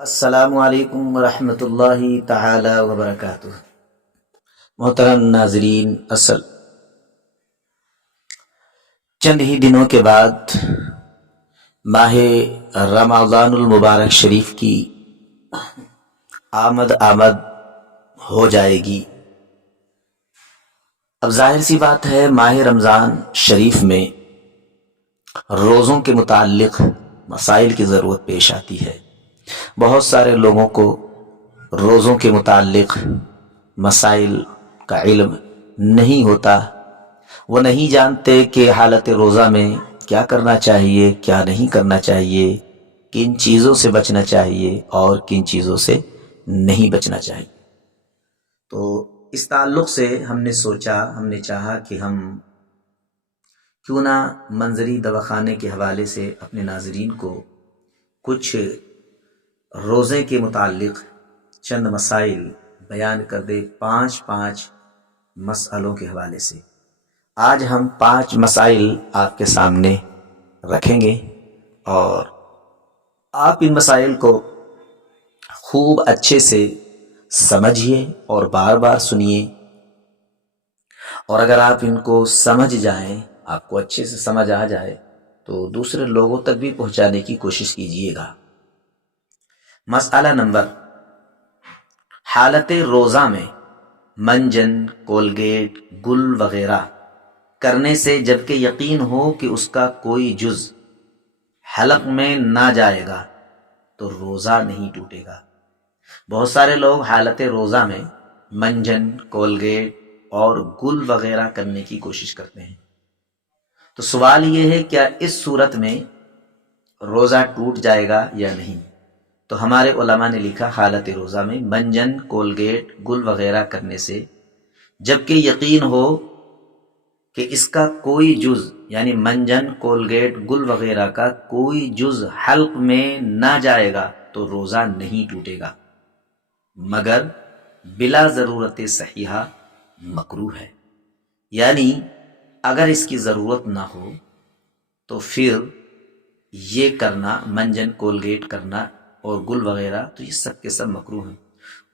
السلام علیکم ورحمۃ اللہ تعالی وبرکاتہ۔ محترم ناظرین، چند ہی دنوں کے بعد ماہ رمضان المبارک شریف کی آمد ہو جائے گی۔ اب ظاہر سی بات ہے، ماہ رمضان شریف میں روزوں کے متعلق مسائل کی ضرورت پیش آتی ہے۔ بہت سارے لوگوں کو روزوں کے متعلق مسائل کا علم نہیں ہوتا، وہ نہیں جانتے کہ حالت روزہ میں کیا کرنا چاہیے، کیا نہیں کرنا چاہیے، کن چیزوں سے بچنا چاہیے اور کن چیزوں سے نہیں بچنا چاہیے۔ تو اس تعلق سے ہم نے چاہا کہ ہم کیوں نہ منظری دواخانے کے حوالے سے اپنے ناظرین کو کچھ روزے کے متعلق چند مسائل بیان کر دے، پانچ مسئلوں کے حوالے سے۔ آج ہم 5 مسائل آپ کے سامنے رکھیں گے اور آپ ان مسائل کو خوب اچھے سے سمجھیے اور بار بار سنیے، اور اگر آپ ان کو سمجھ جائیں، آپ کو اچھے سے سمجھ آ جائے تو دوسرے لوگوں تک بھی پہنچانے کی کوشش کیجیے گا۔ مسئلہ نمبر، حالت روزہ میں منجن، کولگیٹ، گل وغیرہ کرنے سے جبکہ یقین ہو کہ اس کا کوئی جز حلق میں نہ جائے گا تو روزہ نہیں ٹوٹے گا۔ بہت سارے لوگ حالت روزہ میں منجن، کولگیٹ اور گل وغیرہ کرنے کی کوشش کرتے ہیں۔ تو سوال یہ ہے، کیا اس صورت میں روزہ ٹوٹ جائے گا یا نہیں؟ تو ہمارے علماء نے لکھا، حالت روزہ میں منجن، کولگیٹ، گل وغیرہ کرنے سے جبکہ یقین ہو کہ اس کا کوئی جز، یعنی منجن، کولگیٹ، گل وغیرہ کا کوئی جز حلق میں نہ جائے گا تو روزہ نہیں ٹوٹے گا، مگر بلا ضرورت صحیحہ مکروہ ہے۔ یعنی اگر اس کی ضرورت نہ ہو تو پھر یہ کرنا، منجن، کولگیٹ کرنا اور گل وغیرہ، تو یہ سب کے سب مکروہ ہیں۔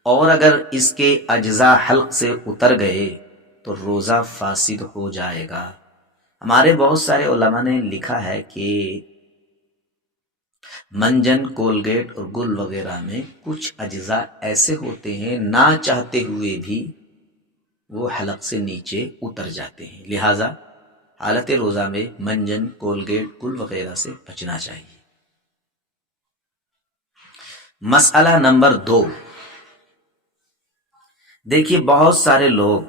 اور اگر اس کے اجزاء حلق سے اتر گئے تو روزہ فاسد ہو جائے گا۔ ہمارے بہت سارے علماء نے لکھا ہے کہ منجن، کولگیٹ اور گل وغیرہ میں کچھ اجزاء ایسے ہوتے ہیں نہ چاہتے ہوئے بھی وہ حلق سے نیچے اتر جاتے ہیں، لہذا حالت روزہ میں منجن، کولگیٹ، گل وغیرہ سے بچنا چاہیے۔ مسئلہ نمبر 2، دیکھیے بہت سارے لوگ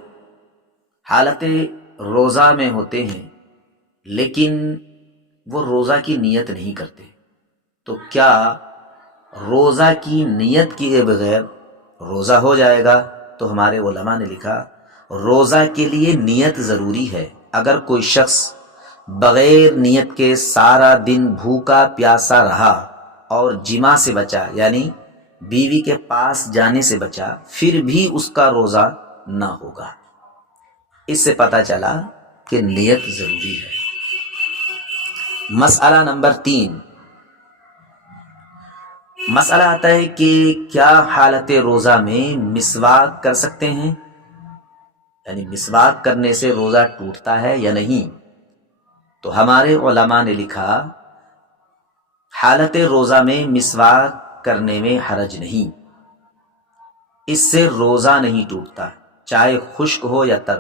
حالت روزہ میں ہوتے ہیں لیکن وہ روزہ کی نیت نہیں کرتے۔ تو کیا روزہ کی نیت کیے بغیر روزہ ہو جائے گا؟ تو ہمارے علماء نے لکھا، روزہ کے لیے نیت ضروری ہے۔ اگر کوئی شخص بغیر نیت کے سارا دن بھوکا پیاسا رہا اور جماع سے بچا، یعنی بیوی کے پاس جانے سے بچا، پھر بھی اس کا روزہ نہ ہوگا۔ اس سے پتہ چلا کہ نیت ضروری ہے۔ مسئلہ نمبر 3، مسئلہ آتا ہے کہ کیا حالت روزہ میں مسواک کر سکتے ہیں؟ یعنی مسواک کرنے سے روزہ ٹوٹتا ہے یا نہیں؟ تو ہمارے علماء نے لکھا، حالت روزہ میں مسواک کرنے میں حرج نہیں، اس سے روزہ نہیں ٹوٹتا، چاہے خشک ہو یا تر،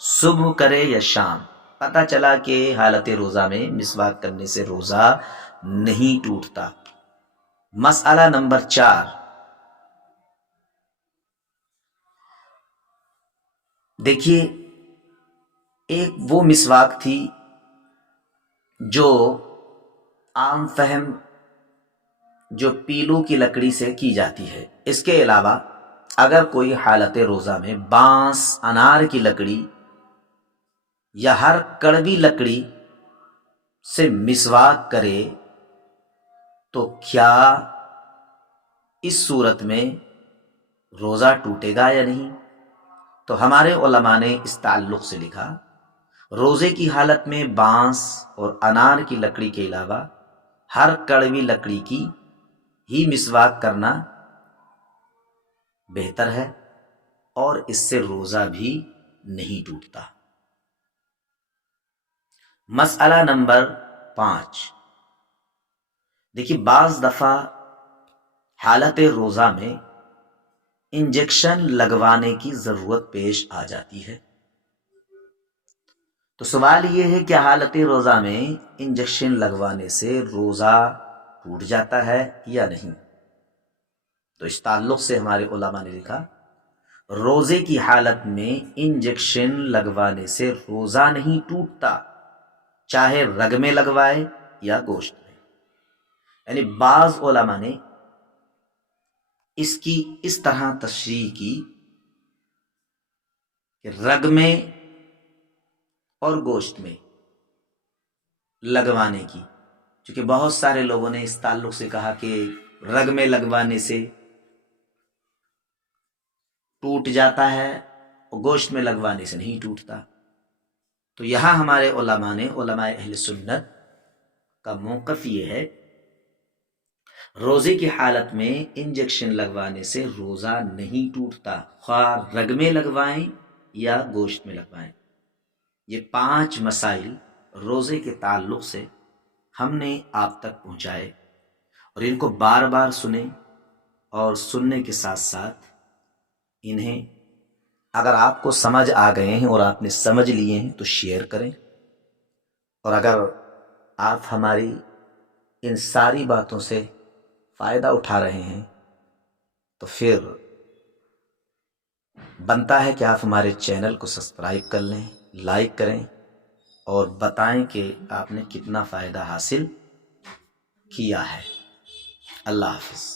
صبح کرے یا شام۔ پتہ چلا کہ حالت روزہ میں مسواک کرنے سے روزہ نہیں ٹوٹتا۔ مسئلہ نمبر 4، دیکھیے ایک وہ مسواک تھی جو عام فہم جو پیلو کی لکڑی سے کی جاتی ہے۔ اس کے علاوہ اگر کوئی حالت روزہ میں بانس، انار کی لکڑی یا ہر کڑوی لکڑی سے مسواک کرے تو کیا اس صورت میں روزہ ٹوٹے گا یا نہیں؟ تو ہمارے علماء نے اس تعلق سے لکھا، روزے کی حالت میں بانس اور انار کی لکڑی کے علاوہ ہر کڑوی لکڑی کی ہی مسواک کرنا بہتر ہے، اور اس سے روزہ بھی نہیں ٹوٹتا۔ مسئلہ نمبر 5، دیکھیے بعض دفعہ حالت روزہ میں انجیکشن لگوانے کی ضرورت پیش آ جاتی ہے۔ تو سوال یہ ہے کہ حالت روزہ میں انجیکشن لگوانے سے روزہ ٹوٹ جاتا ہے یا نہیں؟ تو اس تعلق سے ہمارے علماء نے لکھا، روزے کی حالت میں انجیکشن لگوانے سے روزہ نہیں ٹوٹتا، چاہے رگ میں لگوائے یا گوشت میں۔ یعنی بعض علماء نے اس کی اس طرح تشریح کی کہ رگ میں اور گوشت میں لگوانے کی، چونکہ بہت سارے لوگوں نے اس تعلق سے کہا کہ رگ میں لگوانے سے ٹوٹ جاتا ہے اور گوشت میں لگوانے سے نہیں ٹوٹتا۔ تو یہاں ہمارے علماء نے، علماء اہل سنت کا موقف یہ ہے، روزے کی حالت میں انجیکشن لگوانے سے روزہ نہیں ٹوٹتا، خواہ رگ میں لگوائیں یا گوشت میں لگوائیں۔ یہ 5 مسائل روزے کے تعلق سے ہم نے آپ تک پہنچائے، اور ان کو بار بار سنیں، اور سننے کے ساتھ ساتھ انہیں اگر آپ کو سمجھ آ گئے ہیں اور آپ نے سمجھ لیے ہیں تو شیئر کریں، اور اگر آپ ہماری ان ساری باتوں سے فائدہ اٹھا رہے ہیں تو پھر بنتا ہے کہ آپ ہمارے چینل کو سبسکرائب کر لیں، لائک کریں، اور بتائیں کہ آپ نے کتنا فائدہ حاصل کیا ہے۔ اللہ حافظ۔